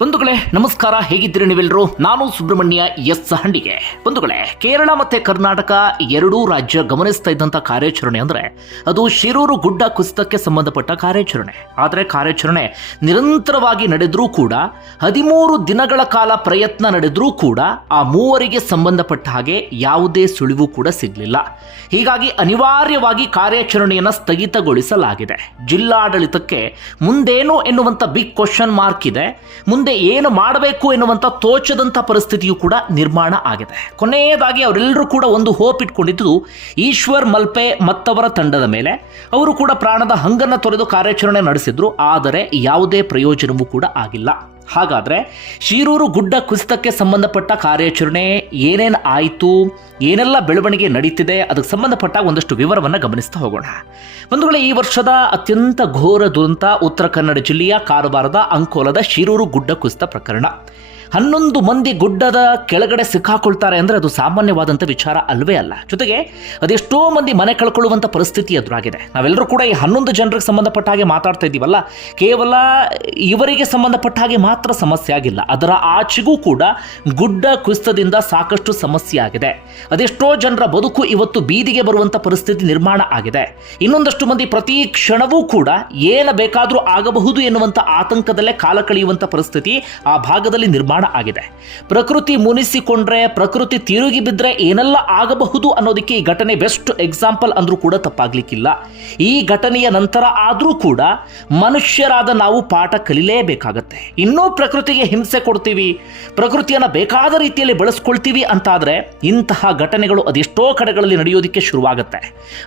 ಬಂಧುಗಳೇ, ನಮಸ್ಕಾರ. ಹೇಗಿದ್ದೀರಿ ನೀವೆಲ್ಲರೂ ನಾನು ಸುಬ್ರಹ್ಮಣ್ಯ ಎಸ್ ಹಂಡಿಗೆ ಬಂಧುಗಳೇ, ಕೇರಳ ಮತ್ತೆ ಕರ್ನಾಟಕ ಎರಡೂ ರಾಜ್ಯ ಗಮನಿಸ್ತಾ ಇದ್ದಂಥ ಕಾರ್ಯಾಚರಣೆ ಅಂದ್ರೆ ಅದು ಶಿರೂರು ಗುಡ್ಡ ಕುಸಿತಕ್ಕೆ ಸಂಬಂಧಪಟ್ಟ ಕಾರ್ಯಾಚರಣೆ. ಆದರೆ ಕಾರ್ಯಾಚರಣೆ ನಿರಂತರವಾಗಿ ನಡೆದರೂ ಕೂಡ, ಹದಿಮೂರು ದಿನಗಳ ಕಾಲ ಪ್ರಯತ್ನ ನಡೆದರೂ ಕೂಡ ಆ ಮೂವರಿಗೆ ಸಂಬಂಧಪಟ್ಟ ಹಾಗೆ ಯಾವುದೇ ಸುಳಿವು ಕೂಡ ಸಿಗಲಿಲ್ಲ. ಹೀಗಾಗಿ ಅನಿವಾರ್ಯವಾಗಿ ಕಾರ್ಯಾಚರಣೆಯನ್ನು ಸ್ಥಗಿತಗೊಳಿಸಲಾಗಿದೆ. ಜಿಲ್ಲಾಡಳಿತಕ್ಕೆ ಮುಂದೇನು ಎನ್ನುವಂಥ ಬಿಗ್ ಕ್ವಶನ್ ಮಾರ್ಕ್ ಇದೆ. ಏನು ಮಾಡಬೇಕು ಎನ್ನುವಂಥ ತೋಚದಂಥ ಪರಿಸ್ಥಿತಿಯು ಕೂಡ ನಿರ್ಮಾಣ ಆಗಿದೆ. ಕೊನೆಯದಾಗಿ ಅವರೆಲ್ಲರೂ ಕೂಡ ಒಂದು ಹೋಪ್ ಇಟ್ಕೊಂಡಿದ್ದು, ಈಶ್ವರ್ ಮಲ್ಪೆ ಮತ್ತವರ ತಂಡದ ಮೇಲೆ. ಅವರು ಕೂಡ ಪ್ರಾಣದ ಹಂಗನ್ನು ತೊರೆದು ಕಾರ್ಯಾಚರಣೆ ನಡೆಸಿದ್ರು, ಆದರೆ ಯಾವುದೇ ಪ್ರಯೋಜನವೂ ಕೂಡ ಆಗಿಲ್ಲ. ಹಾಗಾದ್ರೆ ಶಿರೂರು ಗುಡ್ಡ ಕುಸಿತಕ್ಕೆ ಸಂಬಂಧಪಟ್ಟ ಕಾರ್ಯಾಚರಣೆ ಏನೇನು ಆಯಿತು, ಏನೆಲ್ಲ ಬೆಳವಣಿಗೆ ನಡೀತಿದೆ, ಅದಕ್ಕೆ ಸಂಬಂಧಪಟ್ಟ ಒಂದಷ್ಟು ವಿವರವನ್ನು ಗಮನಿಸ್ತಾ ಹೋಗೋಣ. ಒಂದು ಈ ವರ್ಷದ ಅತ್ಯಂತ ಘೋರ ದುರಂತ ಉತ್ತರ ಕನ್ನಡ ಜಿಲ್ಲೆಯ ಕಾರವಾರದ ಅಂಕೋಲದ ಶಿರೂರು ಗುಡ್ಡ ಕುಸಿತ ಪ್ರಕರಣ. ಹನ್ನೊಂದು ಮಂದಿ ಗುಡ್ಡದ ಕೆಳಗಡೆ ಸಿಕ್ಕಾಕೊಳ್ತಾರೆ ಅಂದರೆ ಅದು ಸಾಮಾನ್ಯವಾದಂಥ ವಿಚಾರ ಅಲ್ವೇ ಅಲ್ಲ. ಜೊತೆಗೆ ಅದೆಷ್ಟೋ ಮಂದಿ ಮನೆ ಕಳ್ಕೊಳ್ಳುವಂಥ ಪರಿಸ್ಥಿತಿ ಎದುರಾಗಿದೆ. ನಾವೆಲ್ಲರೂ ಕೂಡ ಈ ಹನ್ನೊಂದು ಜನರಿಗೆ ಸಂಬಂಧಪಟ್ಟ ಹಾಗೆ ಮಾತಾಡ್ತಾ ಇದ್ದೀವಲ್ಲ, ಕೇವಲ ಇವರಿಗೆ ಸಂಬಂಧಪಟ್ಟ ಹಾಗೆ ಮಾತ್ರ ಸಮಸ್ಯೆ ಆಗಿಲ್ಲ. ಅದರ ಆಚೆಗೂ ಕೂಡ ಗುಡ್ಡ ಕುಸಿತದಿಂದ ಸಾಕಷ್ಟು ಸಮಸ್ಯೆ ಆಗಿದೆ. ಅದೆಷ್ಟೋ ಜನರ ಬದುಕು ಇವತ್ತು ಬೀದಿಗೆ ಬರುವಂಥ ಪರಿಸ್ಥಿತಿ ನಿರ್ಮಾಣ ಆಗಿದೆ. ಇನ್ನೊಂದಷ್ಟು ಮಂದಿ ಪ್ರತಿ ಕ್ಷಣವೂ ಕೂಡ ಏನು ಬೇಕಾದರೂ ಆಗಬಹುದು ಎನ್ನುವಂಥ ಆತಂಕದಲ್ಲೇ ಕಾಲ ಕಳೆಯುವಂಥ ಪರಿಸ್ಥಿತಿ ಆ ಭಾಗದಲ್ಲಿ ನಿರ್ಮಾಣ ಆಗಿದೆ ಪ್ರಕೃತಿ ಮುನಿಸಿಕೊಂಡ್ರೆ, ಪ್ರಕೃತಿ ತಿರುಗಿ ಬಿದ್ದರೆ ಏನೆಲ್ಲ ಆಗಬಹುದು ಅನ್ನೋದಕ್ಕೆ ಈ ಘಟನೆ ಬೆಸ್ಟ್ ಎಕ್ಸಾಂಪಲ್ ಅಂದ್ರೂ ಕೂಡ ತಪ್ಪಾಗ್ಲಿಕ್ಕಿಲ್ಲ. ಈ ಘಟನೆಯ ನಂತರ ಆದರೂ ಕೂಡ ಮನುಷ್ಯರಾದ ನಾವು ಪಾಠ ಕಲಿಲೇಬೇಕಾಗತ್ತೆ. ಇನ್ನೂ ಪ್ರಕೃತಿಗೆ ಹಿಂಸೆ ಕೊಡ್ತೀವಿ, ಪ್ರಕೃತಿಯನ್ನು ಬೇಕಾದ ರೀತಿಯಲ್ಲಿ ಬಳಸ್ಕೊಳ್ತೀವಿ ಅಂತಾದರೆ ಇಂತಹ ಘಟನೆಗಳು ಅದೆಷ್ಟೋ ಕಡೆಗಳಲ್ಲಿ ನಡೆಯೋದಕ್ಕೆ ಶುರುವಾಗುತ್ತೆ.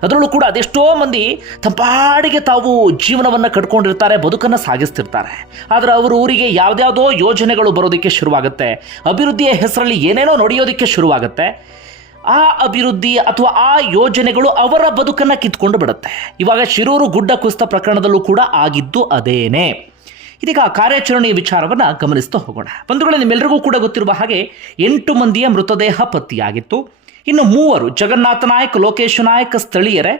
ಅದರಲ್ಲೂ ಕೂಡ ಅದೆಷ್ಟೋ ಮಂದಿ ತಂಪಾಡಿಗೆ ತಾವು ಜೀವನವನ್ನು ಕಟ್ಕೊಂಡಿರ್ತಾರೆ, ಬದುಕನ್ನು ಸಾಗಿಸ್ತಿರ್ತಾರೆ. ಆದರೆ ಅವರ ಊರಿಗೆ ಯಾವುದ್ಯಾವುದೋ ಯೋಜನೆಗಳು ಬರೋದಕ್ಕೆ ಶುರುವಾಗುತ್ತೆ. ಅಭಿವೃದ್ಧಿಯ ಹೆಸರಲ್ಲಿ ಏನೇನೋ ನಡೆಯೋದಕ್ಕೆ ಶುರುವಾಗುತ್ತೆ. ಆ ಅಭಿವೃದ್ಧಿ ಅಥವಾ ಆ ಯೋಜನೆಗಳು ಅವರ ಬದುಕನ್ನು ಕಿತ್ಕೊಂಡು ಬಿಡುತ್ತೆ. ಇವಾಗ ಶಿರೂರು ಗುಡ್ಡ ಕುಸಿತ ಪ್ರಕರಣದಲ್ಲೂ ಕೂಡ ಆಗಿದ್ದು ಅದೇನೇ. ಇದೀಗ ಆ ಕಾರ್ಯಾಚರಣೆಯ ವಿಚಾರವನ್ನು ಗಮನಿಸ್ತಾ ಹೋಗೋಣ. ಬಂಧುಗಳೇ ನಿಮ್ಮೆಲ್ಲರಿಗೂ ಕೂಡ ಗೊತ್ತಿರುವ ಹಾಗೆ ಎಂಟು ಮಂದಿಯ ಮೃತದೇಹ ಪತ್ತೆಯಾಗಿತ್ತು. ಇನ್ನು ಮೂವರು ಜಗನ್ನಾಥ ನಾಯಕ್, ಲೋಕೇಶ್ ನಾಯಕ್ ಸ್ಥಳೀಯರೇ.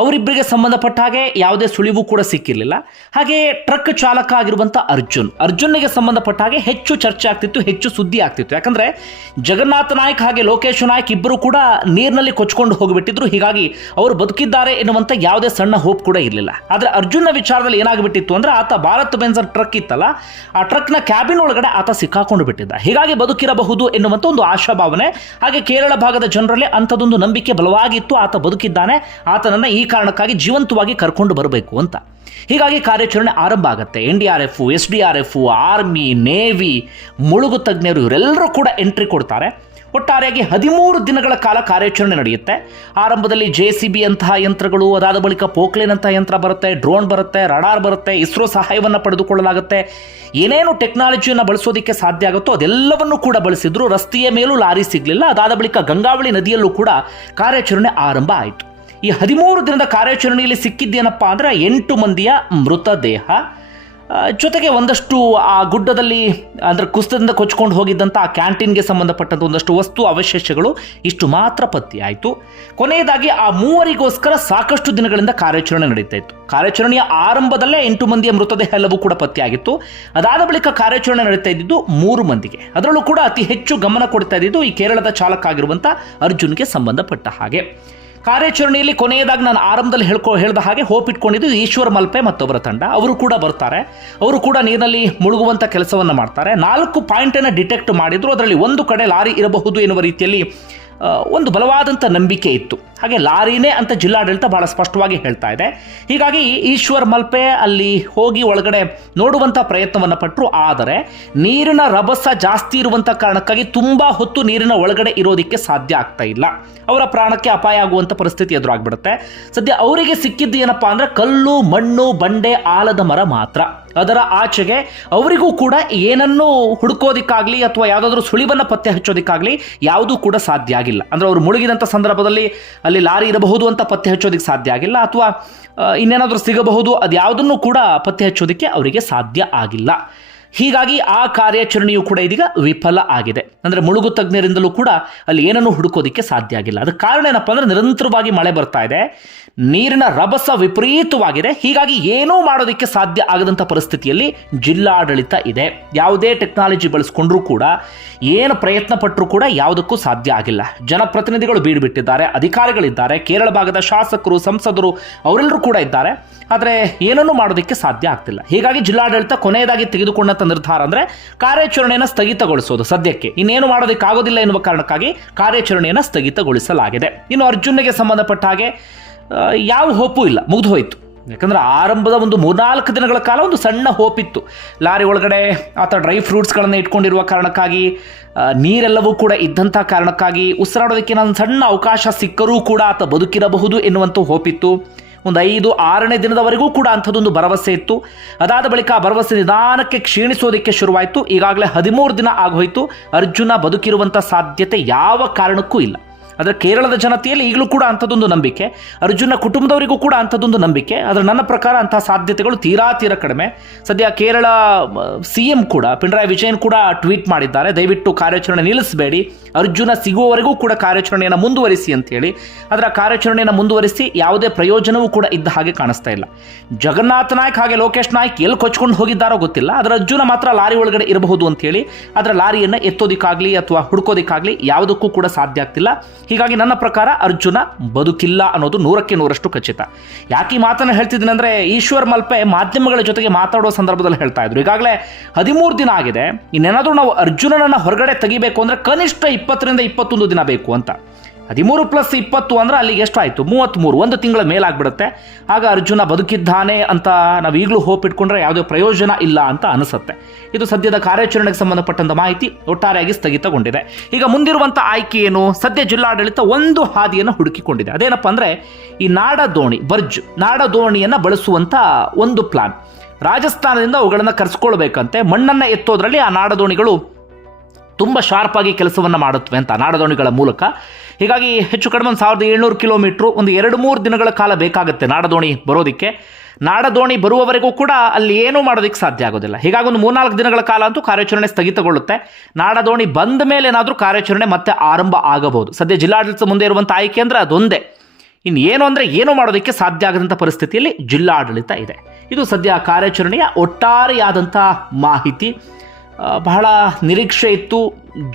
ಅವರಿಬ್ಬರಿಗೆ ಸಂಬಂಧಪಟ್ಟ ಹಾಗೆ ಯಾವುದೇ ಸುಳಿವು ಕೂಡ ಸಿಕ್ಕಿರಲಿಲ್ಲ. ಹಾಗೆ ಟ್ರಕ್ ಚಾಲಕ ಆಗಿರುವಂಥ ಅರ್ಜುನ್. ಅರ್ಜುನ್ಗೆ ಸಂಬಂಧಪಟ್ಟ ಹಾಗೆ ಹೆಚ್ಚು ಚರ್ಚೆ ಆಗ್ತಿತ್ತು, ಹೆಚ್ಚು ಸುದ್ದಿ ಆಗ್ತಿತ್ತು. ಯಾಕಂದ್ರೆ ಜಗನ್ನಾಥ ನಾಯಕ್ ಹಾಗೆ ಲೋಕೇಶ್ ನಾಯಕ್ ಇಬ್ಬರು ಕೂಡ ನೀರಿನಲ್ಲಿ ಕೊಚ್ಕೊಂಡು ಹೋಗಿಬಿಟ್ಟಿದ್ರು. ಹೀಗಾಗಿ ಅವರು ಬದುಕಿದ್ದಾರೆ ಎನ್ನುವಂಥ ಯಾವುದೇ ಸಣ್ಣ ಹೋಪ್ ಕೂಡ ಇರಲಿಲ್ಲ. ಆದರೆ ಅರ್ಜುನ್ನ ವಿಚಾರದಲ್ಲಿ ಏನಾಗ್ಬಿಟ್ಟಿತ್ತು ಅಂದ್ರೆ ಆತ ಭಾರತ್ ಬೆನ್ಸರ್ ಟ್ರಕ್ ಇತ್ತಲ್ಲ, ಆ ಟ್ರಕ್ನ ಕ್ಯಾಬಿನ್ ಒಳಗಡೆ ಆತ ಸಿಕ್ಕಾಕೊಂಡು ಬಿಟ್ಟಿದ್ದ. ಹೀಗಾಗಿ ಬದುಕಿರಬಹುದು ಎನ್ನುವಂಥ ಒಂದು ಆಶಾಭಾವನೆ. ಹಾಗೆ ಕೇರಳ ಭಾಗದ ಜನರಲ್ಲಿ ಅಂಥದ್ದೊಂದು ನಂಬಿಕೆ ಬಲವಾಗಿತ್ತು. ಆತ ಬದುಕಿದ್ದಾನೆ. ಆತನನ್ನ ಈ ಕಾರಣಕ್ಕಾಗಿ ಜೀವಂತವಾಗಿ ಕರ್ಕೊಂಡು ಬರಬೇಕು ಅಂತ. ಹೀಗಾಗಿ ಕಾರ್ಯಾಚರಣೆ ಆರಂಭ ಆಗುತ್ತೆ. N D R F, S D R F, army, navy, ಮುಳುಗು ತಜ್ಞರು ಇವರೆಲ್ಲರೂ ಕೂಡ ಎಂಟ್ರಿ ಕೊಡ್ತಾರೆ. ಒಟ್ಟಾರೆಯಾಗಿ ಹದಿಮೂರು ದಿನಗಳ ಕಾಲ ಕಾರ್ಯಾಚರಣೆ ನಡೆಯುತ್ತೆ. ಆರಂಭದಲ್ಲಿ ಜೆ ಸಿ ಬಿ ಅಂತಹ ಯಂತ್ರಗಳು, ಅದಾದ ಬಳಿಕ ಪೋಕ್ಲೇನ್ ಅಂತಹ ಯಂತ್ರ ಬರುತ್ತೆ ಡ್ರೋನ್ ಬರುತ್ತೆ, ರಡಾರ್ ಬರುತ್ತೆ, ಇಸ್ರೋ ಸಹಾಯವನ್ನು ಪಡೆದುಕೊಳ್ಳಲಾಗುತ್ತೆ. ಏನೇನು ಟೆಕ್ನಾಲಜಿಯನ್ನು ಬಳಸೋದಕ್ಕೆ ಸಾಧ್ಯ ಆಗುತ್ತೋ ಅದೆಲ್ಲವನ್ನು ಕೂಡ ಬಳಸಿದ್ರು ರಸ್ತೆಯ ಮೇಲೂ ಲಾರಿ ಸಿಗಲಿಲ್ಲ. ಅದಾದ ಬಳಿಕ ಗಂಗಾವಳಿ ನದಿಯಲ್ಲೂ ಕೂಡ ಕಾರ್ಯಾಚರಣೆ ಆರಂಭ ಆಯಿತು. ಈ ಹದಿಮೂರು ದಿನದ ಕಾರ್ಯಾಚರಣೆಯಲ್ಲಿ ಸಿಕ್ಕಿದ್ದೇನಪ್ಪ ಅಂದ್ರೆ ಎಂಟು ಮಂದಿಯ ಮೃತದೇಹ. ಜೊತೆಗೆ ಒಂದಷ್ಟು ಆ ಗುಡ್ಡದಲ್ಲಿ, ಅಂದರೆ ಕುಸ್ತದಿಂದ ಕೊಚ್ಕೊಂಡು ಹೋಗಿದ್ದಂಥ ಆ ಕ್ಯಾಂಟೀನ್ಗೆ ಸಂಬಂಧಪಟ್ಟಂಥ ಒಂದಷ್ಟು ವಸ್ತು ಅವಶೇಷಗಳು, ಇಷ್ಟು ಮಾತ್ರ ಪತ್ತೆಯಾಯಿತು ಕೊನೆಯದಾಗಿ ಆ ಮೂವರಿಗೋಸ್ಕರ ಸಾಕಷ್ಟು ದಿನಗಳಿಂದ ಕಾರ್ಯಾಚರಣೆ ನಡೀತಾ ಇತ್ತು. ಕಾರ್ಯಾಚರಣೆಯ ಆರಂಭದಲ್ಲೇ ಎಂಟು ಮಂದಿಯ ಮೃತದೇಹ ಎಲ್ಲವೂ ಕೂಡ ಪತ್ತೆಯಾಗಿತ್ತು ಅದಾದ ಬಳಿಕ ಕಾರ್ಯಾಚರಣೆ ನಡೀತಾ ಇದ್ದಿದ್ದು ಮೂರು ಮಂದಿಗೆ. ಅದರಲ್ಲೂ ಕೂಡ ಅತಿ ಹೆಚ್ಚು ಗಮನ ಕೊಡ್ತಾ ಇದ್ದಿದ್ದು ಈ ಕೇರಳದ ಚಾಲಕ ಆಗಿರುವಂಥ ಅರ್ಜುನ್ಗೆ ಸಂಬಂಧಪಟ್ಟ ಹಾಗೆ. ಕಾರ್ಯಾಚರಣೆಯಲ್ಲಿ ಕೊನೆಯದಾಗಿ ನಾನು ಆರಂಭದಲ್ಲಿ ಹೇಳ್ಕೊ ಹೇಳಿದ ಹಾಗೆ ಹೋಪ್ ಇಟ್ಕೊಂಡಿದ್ದು ಈಶ್ವರ್ ಮಲ್ಪೆ ಮತ್ತೊಬ್ಬರ ತಂಡ. ಅವರು ಕೂಡ ಬರ್ತಾರೆ. ಅವರು ಕೂಡ ನೀರಿನಲ್ಲಿ ಮುಳುಗುವಂಥ ಕೆಲಸವನ್ನು ಮಾಡ್ತಾರೆ. ನಾಲ್ಕು ಪಾಯಿಂಟನ್ನು ಡಿಟೆಕ್ಟ್ ಮಾಡಿದ್ರು. ಅದರಲ್ಲಿ ಒಂದು ಕಡೆ ಲಾರಿ ಇರಬಹುದು ಎನ್ನುವ ರೀತಿಯಲ್ಲಿ ಒಂದು ಬಲವಾದಂಥ ನಂಬಿಕೆ ಇತ್ತು. ಹಾಗೆ ಲಾರಿನೇ ಅಂತ ಜಿಲ್ಲಾಡಳಿತ ಬಹಳ ಸ್ಪಷ್ಟವಾಗಿ ಹೇಳ್ತಾ ಇದೆ. ಹೀಗಾಗಿ ಈಶ್ವರ್ ಮಲ್ಪೆ ಅಲ್ಲಿ ಹೋಗಿ ಒಳಗಡೆ ನೋಡುವಂಥ ಪ್ರಯತ್ನವನ್ನು ಪಟ್ಟರು ಆದರೆ ನೀರಿನ ರಭಸ ಜಾಸ್ತಿ ಇರುವಂಥ ಕಾರಣಕ್ಕಾಗಿ ತುಂಬ ಹೊತ್ತು ನೀರಿನ ಒಳಗಡೆ ಇರೋದಕ್ಕೆ ಸಾಧ್ಯ ಆಗ್ತಾ ಇಲ್ಲ. ಅವರ ಪ್ರಾಣಕ್ಕೆ ಅಪಾಯ ಆಗುವಂಥ ಪರಿಸ್ಥಿತಿ ಎದುರಾಗ್ಬಿಡುತ್ತೆ. ಸದ್ಯ ಅವರಿಗೆ ಸಿಕ್ಕಿದ್ದು ಏನಪ್ಪಾ ಅಂದ್ರೆ ಕಲ್ಲು, ಮಣ್ಣು, ಬಂಡೆ, ಆಲದ ಮರ ಮಾತ್ರ. ಅದರ ಆಚೆಗೆ ಅವರಿಗೂ ಕೂಡ ಏನನ್ನು ಹುಡುಕೋದಿಕ್ಕಾಗ್ಲಿ ಅಥವಾ ಯಾವುದಾದ್ರೂ ಸುಳಿವನ್ನು ಪತ್ತೆ ಹಚ್ಚೋದಿಕ್ಕಾಗ್ಲಿ ಯಾವುದೂ ಕೂಡ ಸಾಧ್ಯ ಆಗಿಲ್ಲ. ಅಂದ್ರೆ ಅವರು ಮುಳುಗಿದಂಥ ಸಂದರ್ಭದಲ್ಲಿ ಅಲ್ಲಿ ಲಾರಿ ಇರಬಹುದು ಅಂತ ಪತ್ತೆ ಹಚ್ಚೋದಕ್ಕೆ ಸಾಧ್ಯ ಆಗಿಲ್ಲ, ಅಥವಾ ಇನ್ನೇನಾದರೂ ಸಿಗಬಹುದು ಅದು ಯಾವುದನ್ನು ಕೂಡ ಪತ್ತೆ ಹಚ್ಚೋದಕ್ಕೆ ಅವರಿಗೆ ಸಾಧ್ಯ ಆಗಿಲ್ಲ. ಹೀಗಾಗಿ ಆ ಕಾರ್ಯಾಚರಣೆಯು ಕೂಡ ಇದೀಗ ವಿಫಲ ಆಗಿದೆ. ಅಂದರೆ ಮುಳುಗು ತಜ್ಞರಿಂದಲೂ ಕೂಡ ಅಲ್ಲಿ ಏನನ್ನು ಹುಡುಕೋದಿಕ್ಕೆ ಸಾಧ್ಯ ಆಗಿಲ್ಲ. ಅದಕ್ಕೆ ಕಾರಣ ಏನಪ್ಪ ಅಂದ್ರೆ ನಿರಂತರವಾಗಿ ಮಳೆ ಬರ್ತಾ ಇದೆ. ನೀರಿನ ರಭಸ ವಿಪರೀತವಾಗಿದೆ. ಹೀಗಾಗಿ ಏನೂ ಮಾಡೋದಕ್ಕೆ ಸಾಧ್ಯ ಆಗದಂಥ ಪರಿಸ್ಥಿತಿಯಲ್ಲಿ ಜಿಲ್ಲಾಡಳಿತ ಇದೆ. ಯಾವುದೇ ಟೆಕ್ನಾಲಜಿ ಬಳಸ್ಕೊಂಡ್ರೂ ಕೂಡ, ಏನು ಪ್ರಯತ್ನ ಪಟ್ಟರೂ ಕೂಡ ಯಾವುದಕ್ಕೂ ಸಾಧ್ಯ ಆಗಿಲ್ಲ. ಜನಪ್ರತಿನಿಧಿಗಳು ಬೀಡುಬಿಟ್ಟಿದ್ದಾರೆ, ಅಧಿಕಾರಿಗಳಿದ್ದಾರೆ, ಕೇರಳ ಭಾಗದ ಶಾಸಕರು, ಸಂಸದರು, ಅವರೆಲ್ಲರೂ ಕೂಡ ಇದ್ದಾರೆ. ಆದರೆ ಏನನ್ನೂ ಮಾಡೋದಕ್ಕೆ ಸಾಧ್ಯ ಆಗ್ತಿಲ್ಲ. ಹೀಗಾಗಿ ಜಿಲ್ಲಾಡಳಿತ ಕೊನೆಯದಾಗಿ ತೆಗೆದುಕೊಂಡಂಥ ನಿರ್ಧಾರ ಅಂದರೆ ಕಾರ್ಯಾಚರಣೆಯನ್ನು ಸ್ಥಗಿತಗೊಳಿಸೋದು ಸದ್ಯಕ್ಕೆ. ಇನ್ನೇನು ಮಾಡೋದಕ್ಕಾಗೋದಿಲ್ಲ ಎನ್ನುವ ಕಾರಣಕ್ಕಾಗಿ ಕಾರ್ಯಾಚರಣೆಯನ್ನು ಸ್ಥಗಿತಗೊಳಿಸಲಾಗಿದೆ. ಇನ್ನು ಅರ್ಜುನ್ಗೆ ಸಂಬಂಧಪಟ್ಟ ಹಾಗೆ ಯಾವ ಹೋಪು ಇಲ್ಲ, ಮುಗಿದು ಹೋಯಿತು. ಯಾಕಂದ್ರೆ ಆರಂಭದ ಒಂದು ಮೂರ್ನಾಲ್ಕು ದಿನಗಳ ಕಾಲ ಒಂದು ಸಣ್ಣ ಹೋಪ್ ಇತ್ತು ಲಾರಿ ಒಳಗಡೆ ಆತ ಡ್ರೈ ಫ್ರೂಟ್ಸ್ಗಳನ್ನು ಇಟ್ಕೊಂಡಿರುವ ಕಾರಣಕ್ಕಾಗಿ ನೀರೆಲ್ಲವೂ ಕೂಡ ಇದ್ದಂಥ ಕಾರಣಕ್ಕಾಗಿ ಉಸಿರಾಡೋದಕ್ಕೆ ನಾನು ಸಣ್ಣ ಅವಕಾಶ ಸಿಕ್ಕರೂ ಕೂಡ ಆತ ಬದುಕಿರಬಹುದು ಎನ್ನುವಂಥ ಇತ್ತು ಒಂದು ಐದು, ಆರನೇ ದಿನದವರೆಗೂ ಕೂಡ ಅಂಥದ್ದೊಂದು ಭರವಸೆ ಇತ್ತು. ಅದಾದ ಬಳಿಕ ಆ ಭರವಸೆ ನಿಧಾನಕ್ಕೆ ಕ್ಷೀಣಿಸೋದಕ್ಕೆ ಶುರುವಾಯಿತು. ಈಗಾಗಲೇ ಹದಿಮೂರು ದಿನ ಆಗೋಯಿತು. ಅರ್ಜುನ ಬದುಕಿರುವಂಥ ಸಾಧ್ಯತೆ ಯಾವ ಕಾರಣಕ್ಕೂ ಇಲ್ಲ. ಆದರೆ ಕೇರಳದ ಜನತೆಯಲ್ಲಿ ಈಗಲೂ ಕೂಡ ಅಂಥದ್ದೊಂದು ನಂಬಿಕೆ, ಅರ್ಜುನ ಕುಟುಂಬದವರಿಗೂ ಕೂಡ ಅಂಥದ್ದೊಂದು ನಂಬಿಕೆ ಆದರೆ ನನ್ನ ಪ್ರಕಾರ ಅಂತಹ ಸಾಧ್ಯತೆಗಳು ತೀರಾ ತೀರ ಕಡಿಮೆ. ಸದ್ಯ ಕೇರಳ ಸಿ ಎಂ ಕೂಡ, ಪಿಣರಾಯಿ ವಿಜಯನ್ ಕೂಡ ಟ್ವೀಟ್ ಮಾಡಿದ್ದಾರೆ. ದಯವಿಟ್ಟು ಕಾರ್ಯಾಚರಣೆ ನಿಲ್ಲಿಸಬೇಡಿ. ಅರ್ಜುನ ಸಿಗುವವರೆಗೂ ಕೂಡ ಕಾರ್ಯಾಚರಣೆಯನ್ನು ಮುಂದುವರಿಸಿ ಅಂತೇಳಿ ಅದರ ಕಾರ್ಯಾಚರಣೆಯನ್ನು ಮುಂದುವರಿಸಿ ಯಾವುದೇ ಪ್ರಯೋಜನವೂ ಕೂಡ ಇದ್ದ ಹಾಗೆ ಕಾಣಿಸ್ತಾ ಇಲ್ಲ. ಜಗನ್ನಾಥ ನಾಯ್ಕ್ ಹಾಗೆ ಲೋಕೇಶ್ ನಾಯ್ಕ್ ಎಲ್ಲಿ ಕೊಚ್ಕೊಂಡು ಹೋಗಿದ್ದಾರೋ ಗೊತ್ತಿಲ್ಲ. ಅದರ ಅರ್ಜುನ ಮಾತ್ರ ಲಾರಿ ಒಳಗಡೆ ಇರಬಹುದು ಅಂತೇಳಿ ಅದರ ಲಾರಿಯನ್ನು ಎತ್ತೋದಿಕ್ಕಾಗಲಿ ಅಥವಾ ಹುಡುಕೋದಿಕ್ಕಾಗಲಿ ಯಾವುದಕ್ಕೂ ಕೂಡ ಸಾಧ್ಯ ಆಗ್ತಿಲ್ಲ. ಹೀಗಾಗಿ ನನ್ನ ಪ್ರಕಾರ ಅರ್ಜುನ ಬದುಕಿಲ್ಲ ಅನ್ನೋದು ನೂರಕ್ಕೆ ನೂರಷ್ಟು ಖಚಿತ. ಯಾಕೆ ಈ ಮಾತನ್ನು ಹೇಳ್ತಿದ್ದೀನಿ ಅಂದರೆ ಈಶ್ವರ್ ಮಲ್ಪೆ ಮಾಧ್ಯಮಗಳ ಜೊತೆಗೆ ಮಾತಾಡುವ ಸಂದರ್ಭದಲ್ಲಿ ಹೇಳ್ತಾ ಇದ್ರು. ಈಗಾಗಲೇ ಹದಿಮೂರು ದಿನ ಆಗಿದೆ, ಇನ್ನೇನಾದರೂ ನಾವು ಅರ್ಜುನನನ್ನು ಹೊರಗಡೆ ತೆಗಿಬೇಕು ಅಂದರೆ ಕನಿಷ್ಠ ಇಪ್ಪತ್ತರಿಂದ ಇಪ್ಪತ್ತೊಂದು ದಿನ ಬೇಕು ಅಂತ. ಹದಿಮೂರು ಪ್ಲಸ್ ಇಪ್ಪತ್ತು ಅಂದ್ರೆ ಅಲ್ಲಿಗೆ ಎಷ್ಟು ಆಯಿತು ಮೂವತ್ತ್ಮೂರು ಒಂದು ತಿಂಗಳ ಮೇಲಾಗ್ಬಿಡುತ್ತೆ. ಆಗ ಅರ್ಜುನ ಬದುಕಿದ್ದಾನೆ ಅಂತ ನಾವು ಈಗಲೂ ಹೋಪ್ ಇಟ್ಕೊಂಡ್ರೆ ಯಾವುದೇ ಪ್ರಯೋಜನ ಇಲ್ಲ ಅಂತ ಅನಿಸುತ್ತೆ. ಇದು ಸದ್ಯದ ಕಾರ್ಯಾಚರಣೆಗೆ ಸಂಬಂಧಪಟ್ಟಂತ ಮಾಹಿತಿ ಒಟ್ಟಾರೆಯಾಗಿ ಸ್ಥಗಿತಗೊಂಡಿದೆ. ಈಗ ಮುಂದಿರುವಂಥ ಆಯ್ಕೆ ಏನು? ಸದ್ಯ ಜಿಲ್ಲಾಡಳಿತ ಒಂದು ಹಾದಿಯನ್ನು ಹುಡುಕಿಕೊಂಡಿದೆ. ಅದೇನಪ್ಪ ಅಂದರೆ ಈ ನಾಡ ದೋಣಿ ಬರ್ಜ್ ನಾಡ ದೋಣಿಯನ್ನು ಬಳಸುವಂಥ ಒಂದು ಪ್ಲಾನ್ ರಾಜಸ್ಥಾನದಿಂದ ಅವುಗಳನ್ನು ಕರೆಸ್ಕೊಳ್ಬೇಕಂತೆ. ಮಣ್ಣನ್ನು ಎತ್ತೋದ್ರಲ್ಲಿ ಆ ನಾಡದೋಣಿಗಳು ತುಂಬ ಶಾರ್ಪಾಗಿ ಕೆಲಸವನ್ನು ಮಾಡುತ್ತವೆ ಅಂತ ನಾಡದೋಣಿಗಳ ಮೂಲಕ. ಹೀಗಾಗಿ ಹೆಚ್ಚು ಕಡಿಮೆ ಒಂದು ಸಾವಿರದ ಏಳ್ನೂರು ಕಿಲೋಮೀಟ್ರು ಒಂದು ಎರಡು ಮೂರು ದಿನಗಳ ಕಾಲ ಬೇಕಾಗುತ್ತೆ ನಾಡದೋಣಿ ಬರೋದಕ್ಕೆ. ನಾಡದೋಣಿ ಬರುವವರೆಗೂ ಕೂಡ ಅಲ್ಲಿ ಏನೂ ಮಾಡೋದಕ್ಕೆ ಸಾಧ್ಯ ಆಗೋದಿಲ್ಲ. ಹೀಗಾಗಿ ಒಂದು ಮೂರ್ನಾಲ್ಕು ದಿನಗಳ ಕಾಲ ಅಂತೂ ಕಾರ್ಯಾಚರಣೆ ಸ್ಥಗಿತಗೊಳ್ಳುತ್ತೆ. ನಾಡದೋಣಿ ಬಂದ ಮೇಲೆ ಏನಾದರೂ ಕಾರ್ಯಾಚರಣೆ ಮತ್ತೆ ಆರಂಭ ಆಗಬಹುದು. ಸದ್ಯ ಜಿಲ್ಲಾಡಳಿತ ಮುಂದೆ ಇರುವಂಥ ಆಯ್ಕೆ ಅಂದರೆ ಅದೊಂದೇ. ಇನ್ನು ಏನು ಅಂದರೆ ಏನು ಮಾಡೋದಕ್ಕೆ ಸಾಧ್ಯ ಆಗದಂಥ ಪರಿಸ್ಥಿತಿಯಲ್ಲಿ ಜಿಲ್ಲಾಡಳಿತ ಇದೆ. ಇದು ಸದ್ಯ ಕಾರ್ಯಾಚರಣೆಯ ಒಟ್ಟಾರೆಯಾದಂಥ ಮಾಹಿತಿ. ಬಹಳ ನಿರೀಕ್ಷೆ ಇತ್ತು.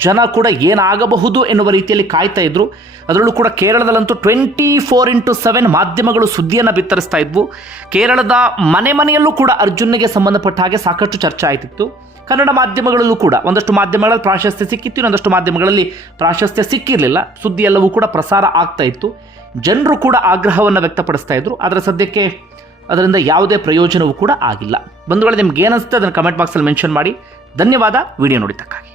ಜನ ಕೂಡ ಏನಾಗಬಹುದು ಎನ್ನುವ ರೀತಿಯಲ್ಲಿ ಕಾಯ್ತಾ ಇದ್ರು. ಅದರಲ್ಲೂ ಕೂಡ ಕೇರಳದಲ್ಲಂತೂ ಟ್ವೆಂಟಿ ಫೋರ್ ಇಂಟು ಸೆವೆನ್ ಮಾಧ್ಯಮಗಳು ಸುದ್ದಿಯನ್ನು ಬಿತ್ತರಿಸ್ತಾ ಇದ್ವು. ಕೇರಳದ ಮನೆ ಮನೆಯಲ್ಲೂ ಕೂಡ ಅರ್ಜುನ್ಗೆ ಸಂಬಂಧಪಟ್ಟ ಹಾಗೆ ಸಾಕಷ್ಟು ಚರ್ಚೆ ಆಯ್ತಿತ್ತು. ಕನ್ನಡ ಮಾಧ್ಯಮಗಳಲ್ಲೂ ಕೂಡ ಒಂದಷ್ಟು ಮಾಧ್ಯಮಗಳಲ್ಲಿ ಪ್ರಾಶಸ್ತ್ಯ ಸಿಕ್ಕಿತ್ತು, ಇನ್ನೊಂದಷ್ಟು ಮಾಧ್ಯಮಗಳಲ್ಲಿ ಪ್ರಾಶಸ್ತ್ಯ ಸಿಕ್ಕಿರಲಿಲ್ಲ. ಸುದ್ದಿ ಎಲ್ಲವೂ ಕೂಡ ಪ್ರಸಾರ ಆಗ್ತಾ ಇತ್ತು. ಜನರು ಕೂಡ ಆಗ್ರಹವನ್ನು ವ್ಯಕ್ತಪಡಿಸ್ತಾ ಇದ್ರು. ಆದರೆ ಸದ್ಯಕ್ಕೆ ಅದರಿಂದ ಯಾವುದೇ ಪ್ರಯೋಜನವೂ ಕೂಡ ಆಗಿಲ್ಲ. ಬಂಧುಗಳು, ನಿಮ್ಗೆ ಏನಿಸುತ್ತೆ ಅದನ್ನು ಕಮೆಂಟ್ ಬಾಕ್ಸಲ್ಲಿ ಮೆನ್ಷನ್ ಮಾಡಿ. ಧನ್ಯವಾದ. ವಿಡಿಯೋ ನೋಡಿದ್ದಕ್ಕಾಗಿ.